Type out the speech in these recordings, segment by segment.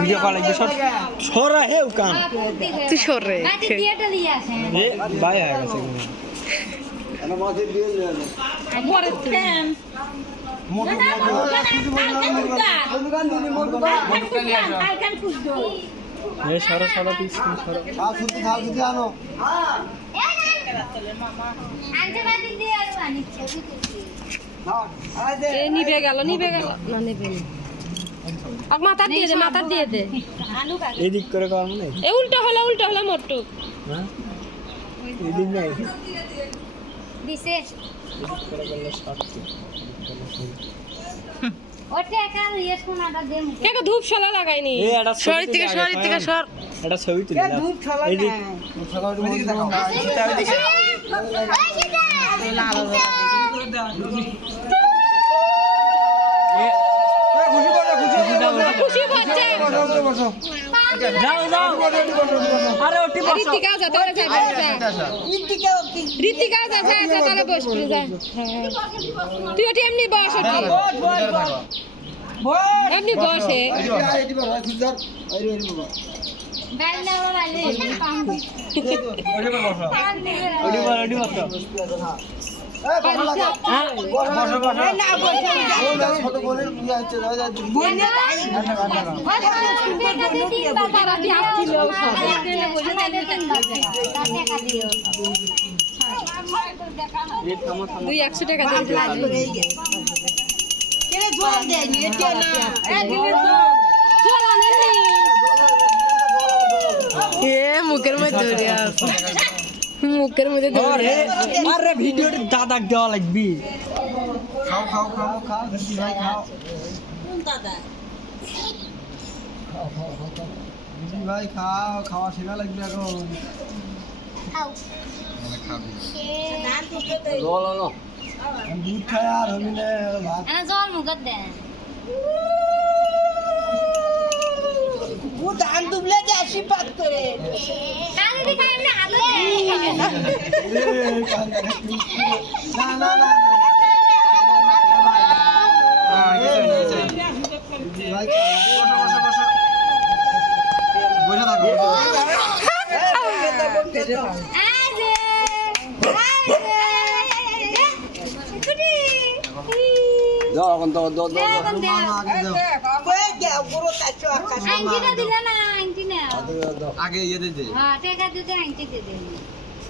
video call লাগবে সরা হে কান তুই সরে এ ভাই হয়ে গেছে ana mazi দিয়ে না পরে ফ্যান মোটর এ সরা পিস সরা আর শুধু থাল দিতে আনো নিবে গেল না নেবে মাথা দিয়ে দে এদিক করে কর না এ উল্টো হলো মোটু হ্যাঁ এদিক নাই দিছে এদিক করে করলে সাথে ওটা কাল ইয়ে শোনাটা দে মুখে কে ধূপ শালা লাগাইনি এ এটা সর এটা ছবি তুলে না এদিক খুশি হচ্ছে যাও আরে ওটি বসো ঋতিকা যা তাহলে যাবে ঋতিকা যা তাহলে বসবি যা তুই ওটি এমনি বস এমনি বসে বাইরে ওরা বাইরে পাম ওটি বসো তুই 100 টাকা মুখের মধ্যে আরে ভিডিওতে দাদা দেওয়া লাগবি খাও বেশি ভাই খাও বেশি ভাই খাও খাওয়া শেখা লাগবে এখন খাও দুধ খায় আর হবি না ভাত ana জল মুখত দে वो धान दुबले जैसी बात करे কাল দি কাইলে হাত দে না ভাই বসে থাকো আজে কুটি যাও এখন তো আগে যাও कोई क्या गुरु ताचो आकाश আংটিটা দিলে না আংটি না আগে ইয়ে দে হ্যাঁ টাকা দিতে আংটি দে দে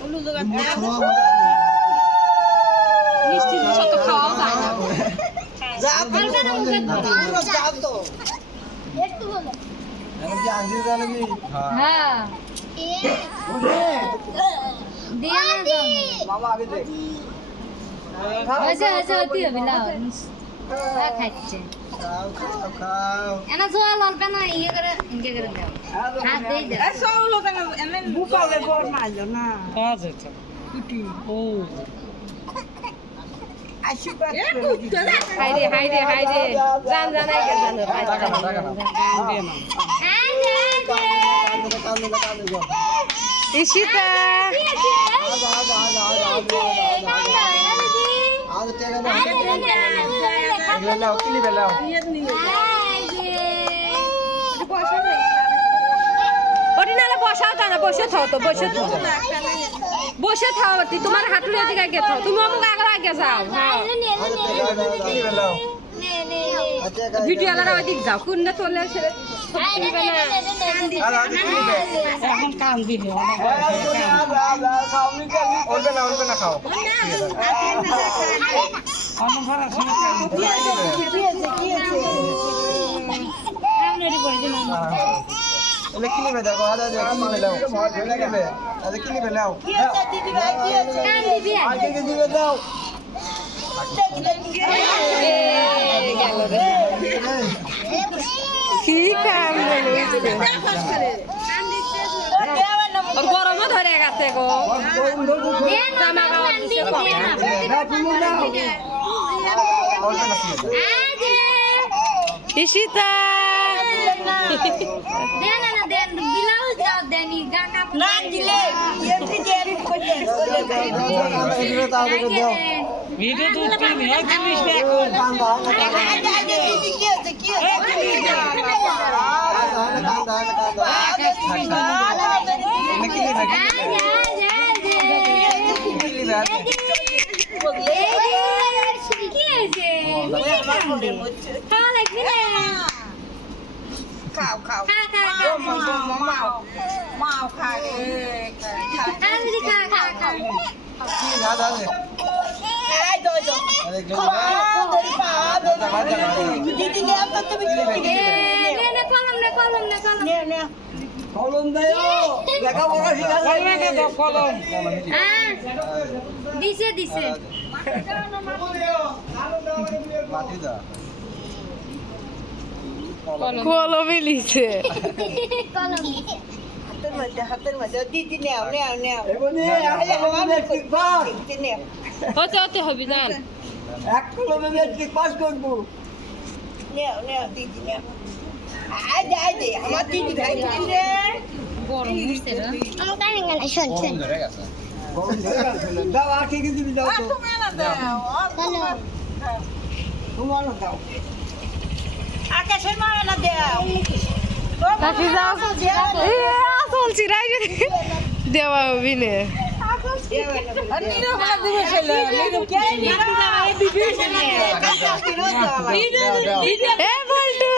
उल्लू जगह মিষ্টি শত খাওয়া যায় না जा কালকে না মুখত पूरा जाओ तो একটু হলো এখন কি আঙ্গুল দেওয়া লাগি হ্যাঁ দিয়া না জল মামা আগে দে আচ্ছা অতি হবে না খাচ্ছে খাও এনা জল অল্প না ইয়ে করে ইনকে করে দাও হাত দেই দাও ऐसा लोग एने बुकाले गोर मारलो ना কাজ হচ্ছে कुटी ও ऐसी बात হাই রে জান আই গে জান ঈশিতা আজ টাকা দাও কিলি বেলাও ওটি নালে বসাও তা না বসে থাও তোমার হাঁটুর দিকে আগে থাও তুমি আমাকে আগে যাও হ্যাঁ কিলি বেলাও ভিডিও আলাদা ওইদিক যাও কোনটা চলে আসে এখন কাম দিবে ওলবে না খাও ওলে কিলি বে দেখো আদা দে কিলি বেলাও লাগবে আদা কিলি বেলাও दीदी भाई की আছে আগে কে দিবে দাও গেল রে কি কাম ওর গরমও ধরে গেছে গো জামা কাপড় দিছে কম ওলবে না ঈশিতা দেন না দেন ব্লাউজ দাও দেনি গা কাপ না দিলে এমনি দেরি করে ভিডিও তো তুই নিয়ে জিনিস আগে দীদি কি আছে খাও খাও মাও খায় দিদি নে তো তুমি নে কলম দেও লেখাপড়া শিখা কলম দিছে দিছে কলমে লিছে হাতের মধ্যে দিদি নেও নেও নেও এমনি আমার মেট্রিক পাস দিদি নেও হতে হবে জান এক কলমে মেট্রিক পাস করবো নেও নেও দিদি নেও আয় দে আমার দিদি ভাই রে গরম হইছে না আমার কানে গানে শুনছেন দাও আর কি দিবি দাও তো হ্যালো তোমার দাও আকাশের মারা না দেও কাকি যাও এ আসল চিরাই দেওয়া হবি নে এ বলটু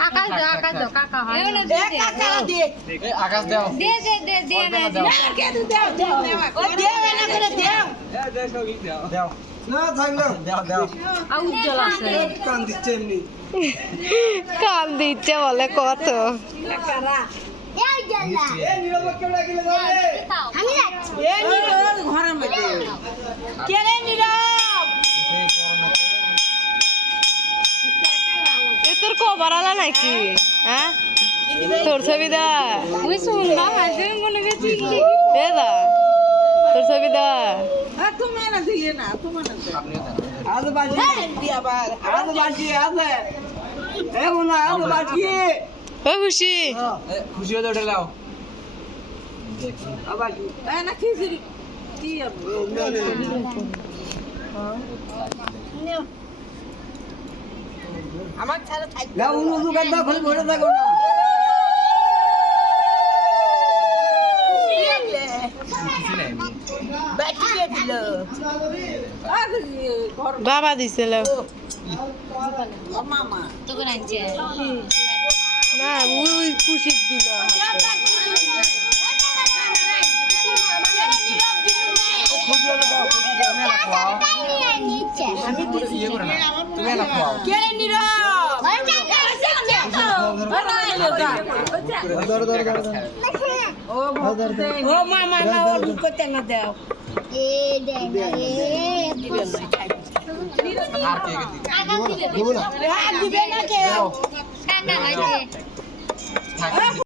আকাশ দাও কাকা হয় আকাশ দাও দে না দাও না থাকলেও দাও দাও আর উজ্জ্বল আছে কান দিচ্ছে এমনি কান দিচ্ছে বলে কত এই জানলা এ নীরব কেমন গেলে যাবে আমি যাচ্ছি ঘরের মধ্যে কে রে নীরব এ তোর কবার আলা নাকি হ্যাঁ তোর ছবি দা আমি শুনলাম আজ মনে গেছি এ দা তোর ছবি দা আজ বাজি আবার আজ বাজি আছে এ মোনা আজ বাজি ও খুশি খুশি হয়ে উঠে লাও বাজি না খিচুড়ি কি আমার ছাড়া থাকবে লাও উনু দোকান দাও খালি বসে থাকো না ব্যাটিয়ে দিল বাবা দিছিল মামা তোকে আনছে না ওই খুশি দিল তুমি না খাও কে রে নীরব ও মামা না ও ঢুকতে না দাও আর কে দিবে দিবে না কেউ কাকা হয় থাক